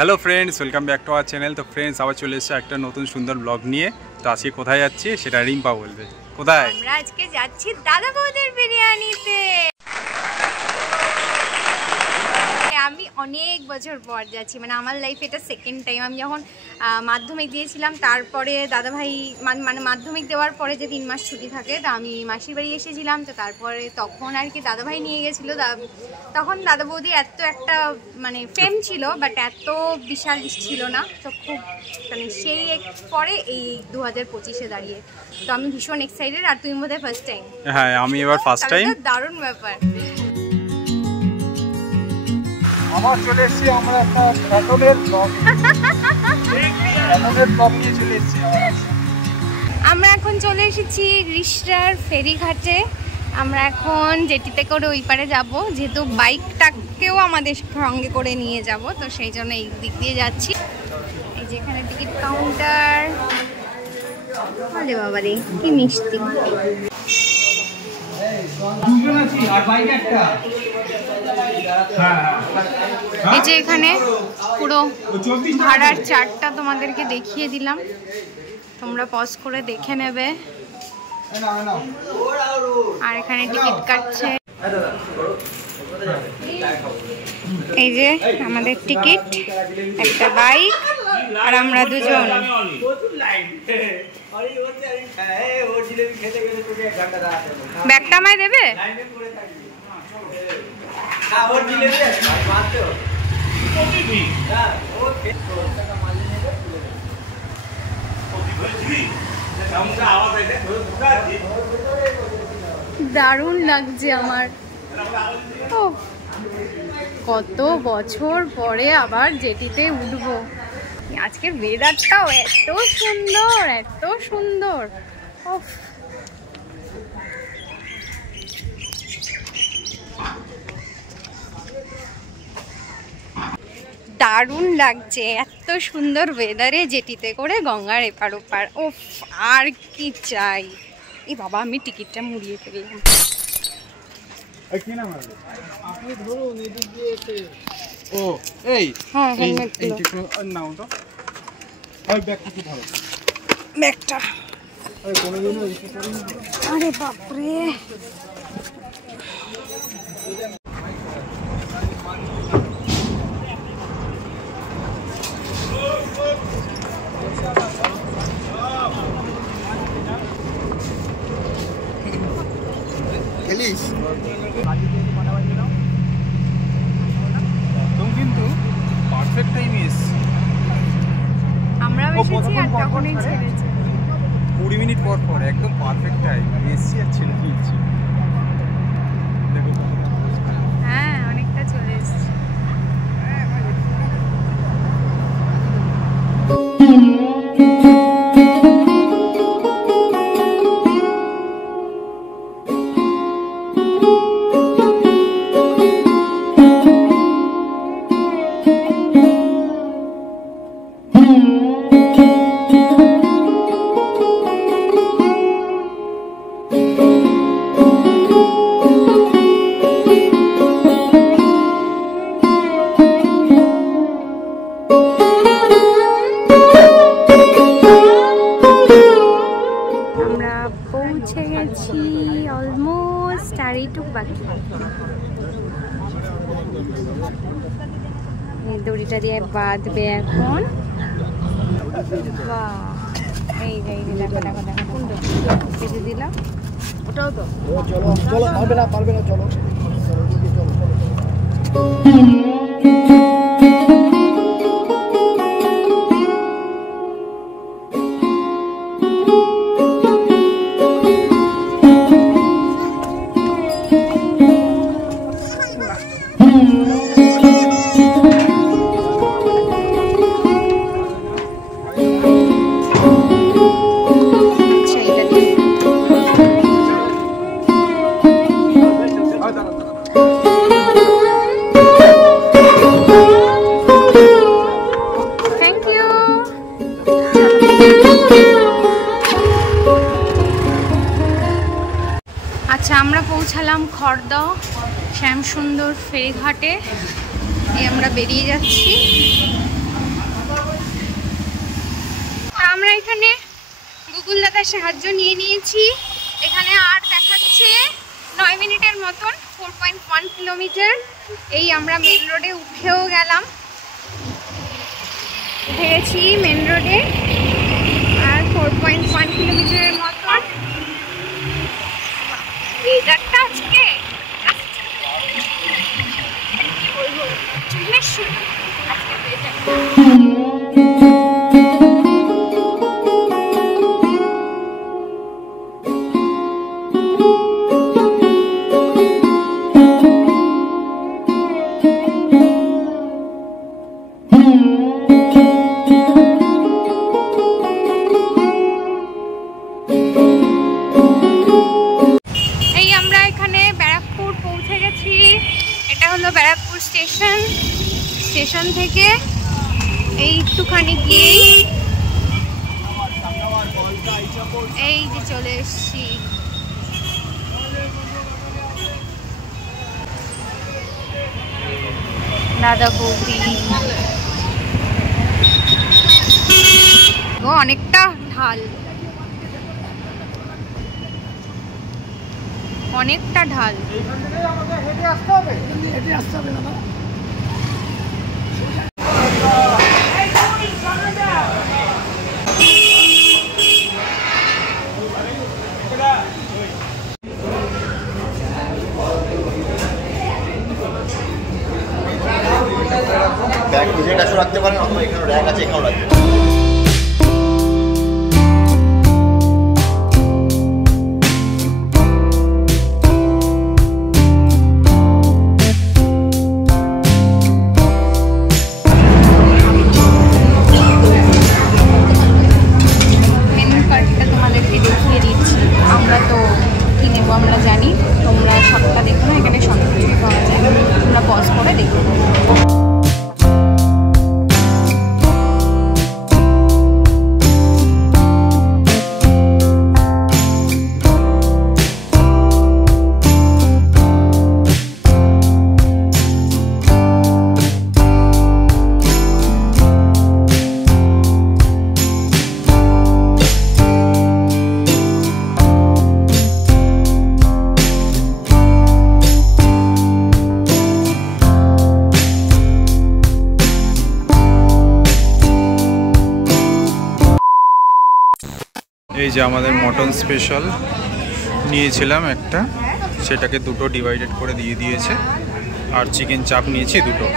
Hello friends, welcome back to our channel. তো friends, আবার চলে এসেছে একটা নতুন সুন্দর ব্লগ নিয়ে। তো আজকে কোথায় যাচ্ছি সেটা রিম্পা বলবে। কোথায়? আমরা আজকে যাচ্ছি দাদা বৌদির বিরিয়ানিতে। আমি অনেক বছর পর যাচ্ছি, মানে আমার লাইফে এটা সেকেন্ড টাইম। আমি যখন মাধ্যমিক দিয়েছিলাম, তারপরে দাদাভাই মানে মাধ্যমিক দেওয়ার পরে যে 3 মাস ছুটি থাকে, তা আমি মাসির বাড়ি এসেছিলাম। তো তারপরে তখন আর কি দাদাভাই নিয়ে গেছিলো। তখন দাদা বৌদি এত একটা মানে ফেম ছিল, বাট এত বিশাল ছিল না। তো খুব মানে সেই পরে এই 2025-এ দাঁড়িয়ে তো আমি ভীষণ এক্সাইটেড। আর তুমি বোধহয় ফার্স্ট টাইম? হ্যাঁ, আমি এবার ফার্স্ট টাইম। দারুণ ব্যাপার। আমার চলে এসেছি আমরা একটা ফ্যাটনের ব্লগ নিয়ে চলে এসেছি। আমরা এখন চলে এসেছি রিষ্টার ফেরিঘাটে। আমরা এখন জেটিতে করে ওই পারে যাব, যেহেতু বাইকটাকেও আমাদের সঙ্গে করে নিয়ে যাব, তো সেই জন্য এই দিক দিয়ে যাচ্ছি। এই যে এখানে টিকিট কাউন্টার। আরে বাবা রে, কি মিষ্টি। এই যে এখানে পুরো ভাড়ার চার্টটা তোমাদেরকে দেখিয়ে দিলাম, তোমরা পজ করে দেখে নেবে। আর এখানে টিকিট কাটছে। এই যে আমাদের টিকিট, একটা বাইক আর আমরা দুজন। ব্যাগটা আমায় দেবে? দারুণ লাগছে আমার। ও, কত বছর পরে আবার জেটিতে উঠবো। আজকের ওয়েদারটাও এত সুন্দর, এত সুন্দর। ওহ, দারুণ লাগছে এত সুন্দর ওয়েদারে জেটিতে করে গঙ্গার এপার ওপার। ওফ, আর কি চাই। এই বাবা, আমি টিকিটটা মুড়িয়ে ফেললাম। ব্যাগটা, আরে বাপরে। কিন্তু পারফেক্ট টাইমে এসেছি। আমরা এসেছি আর তখনই ছেড়েছে 20 মিনিট পর একদম পারফেক্ট টাইম এসেছি আর ছেড়ে দিয়েছি। হ্যাঁ, অনেকটা চলে এসেছি। পৌঁছে গেছি অলমোস্ট, আর এইটুকু বাকি। এই দড়িটা দিয়ে বাঁধবে এখন। এই যে দেখো দেখো দেখো, কোন বেঁধে দিলাম। ওটাও তো চলো, পারবে না চলো। আচ্ছা, আমরা পৌঁছালাম খড়দহ শ্যামসুন্দর ফেরিঘাটে। এই আমরা বেরিয়ে যাচ্ছি। আমরা এখানে গুগল দাদার সাহায্য নিয়ে নিয়েছি। এখানে আর দেখাচ্ছে 9 মিনিটের মতন, 4.1 কিলোমিটার। এই আমরা মেন রোডে উঠেও গেলাম, উঠে গেছি মেন রোডে, আর 4.1 কিলোমিটারের মতন। ওয়েদারটা আজকে ব্যারাকপুর স্টেশন থেকে একটুখানি গিয়েই এই যে চলে এসছি। দাদা বৌদি অনেকটা ঢাল, অনেকটা ঢাল। ব্যাগ বুঝে এটা রাখতে পারেন, অথবা এখানে র্যাক আছে, এখানেও রাখতে পারেন। এই যে আমাদের মটন স্পেশাল নিয়েছিলাম একটা, সেটাকে দুটো ডিভাইডেড করে দিয়ে দিয়েছে, আর চিকেন চাপ নিয়েছি দুটো।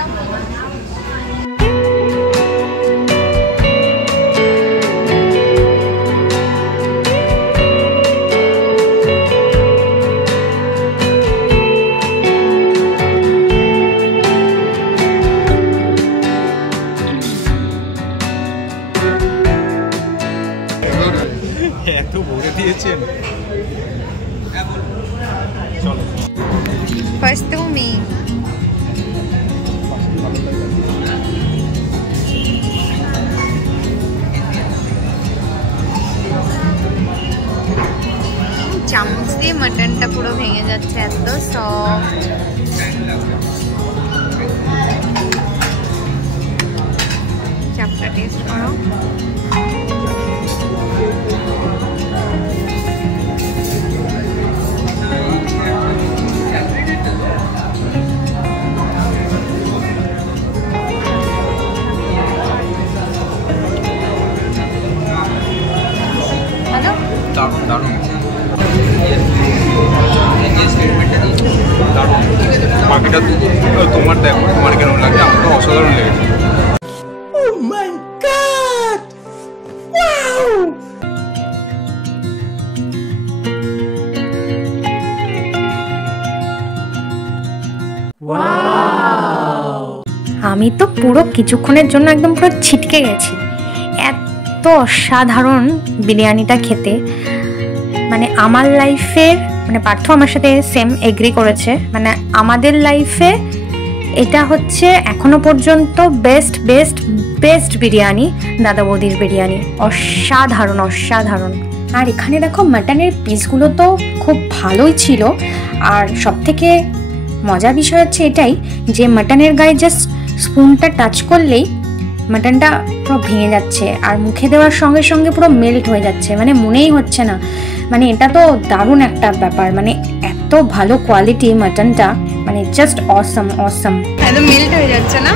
এত ভরে দিয়েছেন। চলো ফার্স্ট তুমি চামচ দিয়ে মাটনটা পুরো ভেঙে যাচ্ছে, এত সফট। চাপটা টেস্ট করো। দারুণ দারুণ দারুণ। বাকিটা তোমার দেখো, তোমার কেমন লাগে? আমার তো অসাধারণ লেগেছে। আমি তো পুরো কিছুক্ষণের জন্য একদম পুরো ছিটকে গেছি, এত অসাধারণ বিরিয়ানিটা খেতে। মানে আমার লাইফের, মানে পার্থ আমার সাথে সেম এগ্রি করেছে, মানে আমাদের লাইফে এটা হচ্ছে এখনো পর্যন্ত বেস্ট বেস্ট বেস্ট বিরিয়ানি, দাদা বৌদির বিরিয়ানি। অসাধারণ অসাধারণ। আর এখানে দেখো মাটনের পিসগুলো তো খুব ভালোই ছিল, আর সবথেকে মজার বিষয় হচ্ছে এটাই যে মাটনের গায়ে জাস্ট স্পুনটা টাচ করলেই মাটনটা পুরো ভেঙে যাচ্ছে আর মুখে দেওয়ার সঙ্গে সঙ্গে পুরো মেল্ট হয়ে যাচ্ছে, মানে মনেই হচ্ছে না। মানে এটা তো দারুণ একটা ব্যাপার, মানে এত ভালো কোয়ালিটি মাটনটা, মানে জাস্ট অসম অসম, একদম মেল্ট হয়ে যাচ্ছে না?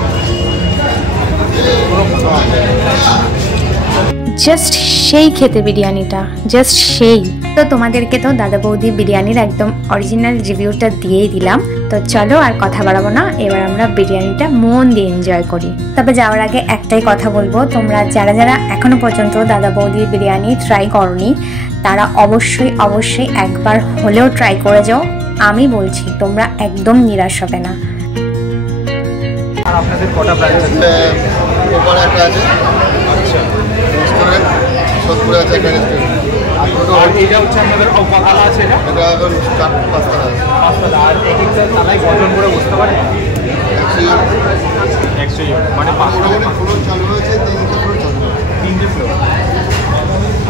জাস্ট সেই খেতে বিরিয়ানিটা, জাস্ট সেই। তো তোমাদেরকে তো দাদা বৌদি বিরিয়ানির একদম অরিজিনাল রিভিউটা দিয়েই দিলাম। তো চলো আর কথা বাড়াবো না, এবার আমরা বিরিয়ানিটা মন দিয়ে এনজয় করি। তবে যাওয়ার আগে একটাই কথা বলবো, তোমরা যারা যারা এখনো পর্যন্ত দাদা বৌদির বিরিয়ানি ট্রাই করনি তারা অবশ্যই অবশ্যই একবার হলেও ট্রাই করে যাও। আমি বলছি তোমরা একদম নিরাশ হবে না। আর আপনাদের কটা ব্রাঞ্চ আছে? ওপারে একটা আছে, আচ্ছা, রেস্টুরেন্ট সোদপুরে আছে একটা রেস্টুরেন্ট। আর এটা হচ্ছে আপনাদের কলা আছে, এটা এটা এখন 4-5 টাকা আছে। 5 টাকা। আর এক একটা তালায় কজন করে বসতে পারে? 100 জন, মানে 5 মোটামুটি ফ্লোর চালু হয়েছে, 3টে ফ্লোর চালু হয়েছে। 3টে ফ্লোর।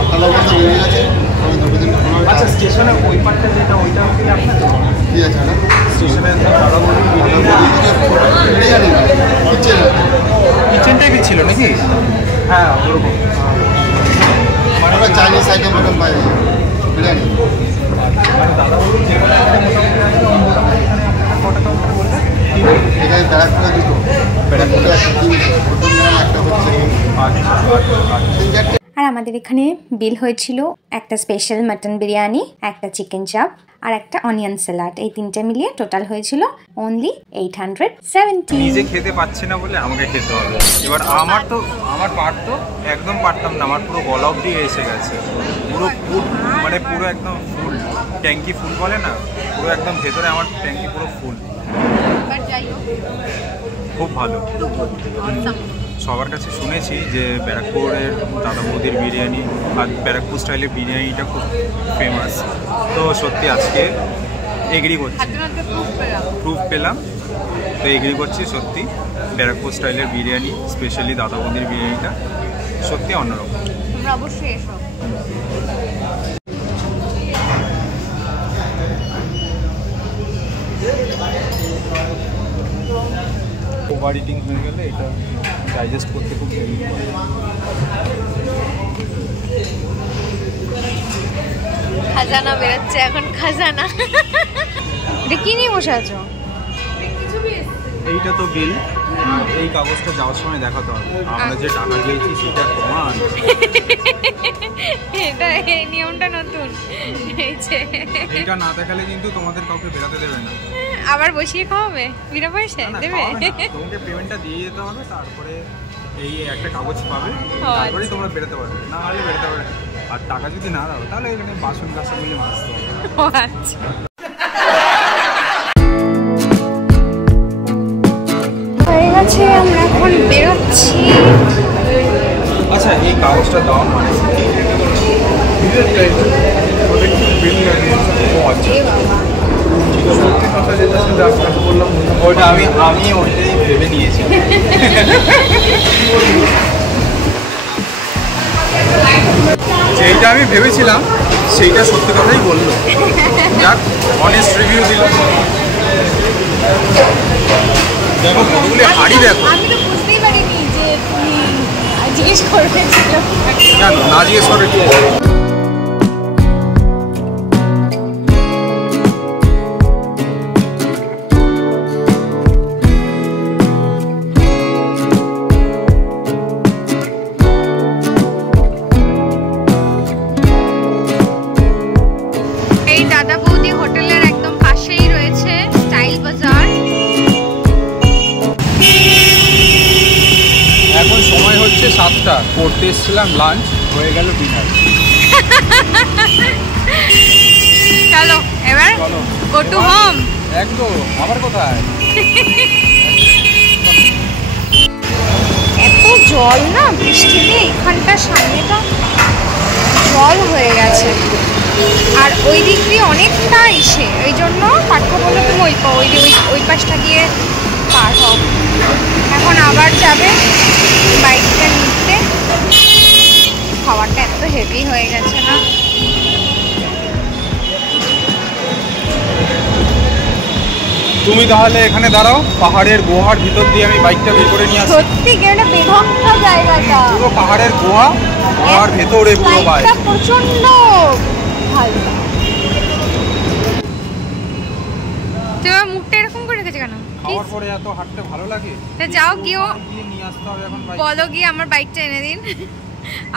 আপনার মধ্যে বেরিয়ে গেছে, আমি 2 দিন ফ্লোর। আচ্ছা, স্টেশনের ওই পার্টটা যেটা, ওইটা কি আপনার? কি আছে না স্টেশনের বিরিয়ানি কিচেন টাইপের ছিল নাকি? হ্যাঁ, ওরকম। আমরা চাইনিজ আইটেম আইটেম পাই বিরিয়ানি। এখানে ব্যারাকপুরে দুটো, ব্যারাকপুরে একটা, একটা হচ্ছে আর আমাদের এখানে বিল হয়েছিল একটা স্পেশাল মাটন বিরিয়ানি, একটা চিকেন চাপ আর একটা অনিয়ন স্যালাড। এই তিনটে মিলিয়ে টোটাল হয়েছিল অনলি 870। নিজে খেতে পাচ্ছি না বলে আমাকে খেতে হবে। এবার আমার একদম পারতাম না, আমার পুরো গলা অবধি এসে গেছে, পুরো ফুল, মানে পুরো একদম ফুল ট্যাঙ্কি ফুল বলে না, পুরো একদম ভেতরে আমার ট্যাঙ্কি পুরো ফুল। খুব ভালো। সবার কাছে শুনেছি যে ব্যারাকপুরের দাদা বৌদির বিরিয়ানি আর ব্যারাকপুর স্টাইলের বিরিয়ানিটা খুব ফেমাস। তো সত্যি আজকে এগ্রি করছি, প্রুফ পেলাম, তো এগ্রি করছি। সত্যি ব্যারাকপুর স্টাইলের বিরিয়ানি, স্পেশালি দাদা বৌদির বিরিয়ানিটা সত্যি অন্যরকম। তোমরা অবশ্যই এসো। ওভার ইটিং হয়ে গেলে এটা ডাইজেস্ট করতে খুব হেল্প করে। খাজানা বেরোচ্ছে এখন, খাজানা। এটা কি নিয়ে বসে আছো? এইটা তো বিল, এই কাগজটা যাওয়ার সময় দেখাতে হবে আমরা যে টাকা দিয়েছি সেটা প্রমাণ। এটা এই নিয়মটা নতুন, এইটা না দেখালে কিন্তু তোমাদের কাউকে বেরাতে দেবে না। আবার বসিয়ে খাওয়াবে, বিনা পয়সা দেবে? তোমাকে পেমেন্টটা দিয়ে যেতে হবে, তারপরে এই একটা কাগজ পাবে, আচ্ছা। তারপরেই তোমরা বেরোতে পারবে, না হলে বেরোতে পারবে। আর টাকা যদি না দাও তাহলে এখানে বাসন কাসন মিলে মাছতে হবে। আচ্ছা, হয়ে গেছে, আমরা এখন বেরোচ্ছি। আচ্ছা, এই কাগজটা দাও মানে ওইটা আমি ওইটাই ভেবে নিয়েছি। যেইটা আমি ভেবেছিলাম সেইটা সত্যি কথাই বললো। যাক, অনেস্ট রিভিউ দিল। দেখো কতগুলি হাড়ি, দেখো। আমি তো বুঝতেই পারিনি যে তুমি জিজ্ঞেস করবে। কেন না জিজ্ঞেস করে কি? এই দাদা বৌদি হোটেলের একদম পাশেই রয়েছে স্টাইল বাজার। এখন সময় হচ্ছে 7টা, করতে এসেছিলাম লাঞ্চ, হয়ে গেল ডিনার। চলো এবার চলো গো টু হোম। একদম। আবার কোথায়? এত জল না বৃষ্টিতে, এখানটার সামনেটা জল হয়ে গেছে, আর ওই দিক দিয়ে অনেকটা এসে, ওই জন্য পাঠ্য বললো তুমি ওই পাশটা দিয়ে পার হও। এখন আবার যাবে বাইকটা নিতে। খাবারটা এত হেভি হয়ে গেছে না। তুমি তাহলে এখানে দাঁড়াও, পাহাড়ের গুহার ভিতর দিয়ে আমি বাইকটা বের করে নিয়ে আসি। সত্যি কেমন বেঢঙ্গা জায়গাটা, পুরো পাহাড়ের গুহার ভেতরে পুরো বাইক। প্রচন্ড ভালো। তোমার মুখটা এরকম করে রেখেছে কেন? খাওয়ার পরে এত হাঁটতে ভালো লাগে। তা যাও গিয়ে নিয়ে আসতে হবে এখন বাইক। বলো গিয়ে আমার বাইকটা এনে দিন।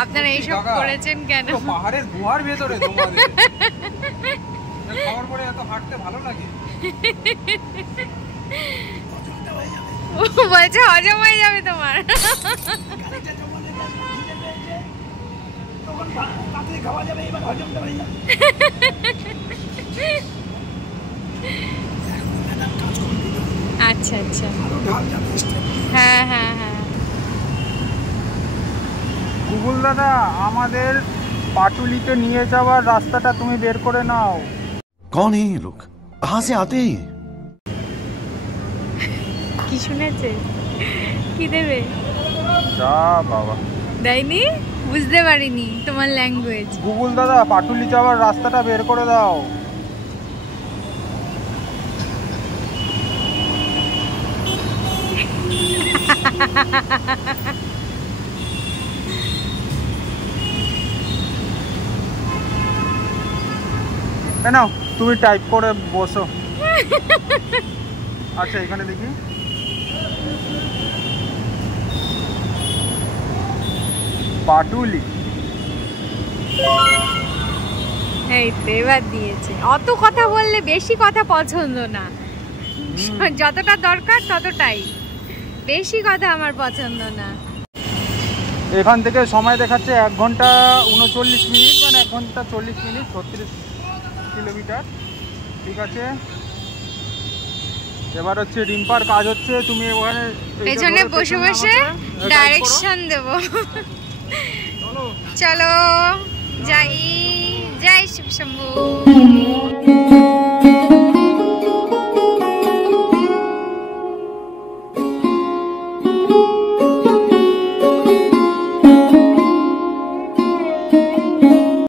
আপনারা এইসব করেছেন কেন? পাহাড়ের গুহার ভেতরে তোমাদের খাওয়ার পরে এত হাঁটতে ভালো লাগে। বলছে হজম হয়ে যাবে তোমার। আচ্ছা আচ্ছা, হ্যাঁ হ্যাঁ হ্যাঁ। গুগল দাদা, আমাদের পাটুলিতে নিয়ে যাওয়ার রাস্তাটা তুমি বের করে নাও। कौन है ये लोग, कहाँ से आते हैं? কি শুনেছে? কি দেবে? যা বাবা, দেয়নি, বুঝতে পারিনি তোমার ল্যাঙ্গুয়েজ। গুগল দাদা, পাটুলি যাওয়ার রাস্তাটা বের করে দাও। নাও তুমি টাইপ করে বসো। আচ্ছা এখানে দেখি, পাটুলি। এই তো এবার দিয়েছে। অত কথা বললে, বেশি কথা পছন্দ না, যতটা দরকার ততটাই, বেশি কথা আমার পছন্দ না। এখান থেকে সময় দেখাচ্ছে 1 ঘন্টা 39 মিনিট, মানে 1 ঘন্টা 40 মিনিট, 36 কিলোমিটার। ঠিক আছে, এবার হচ্ছে রিম্পার কাজ হচ্ছে, তুমি ওখানে পেছনে বসে বসে ডাইরেকশন দেব। চলো যাই, জয় শিব শম্ভু।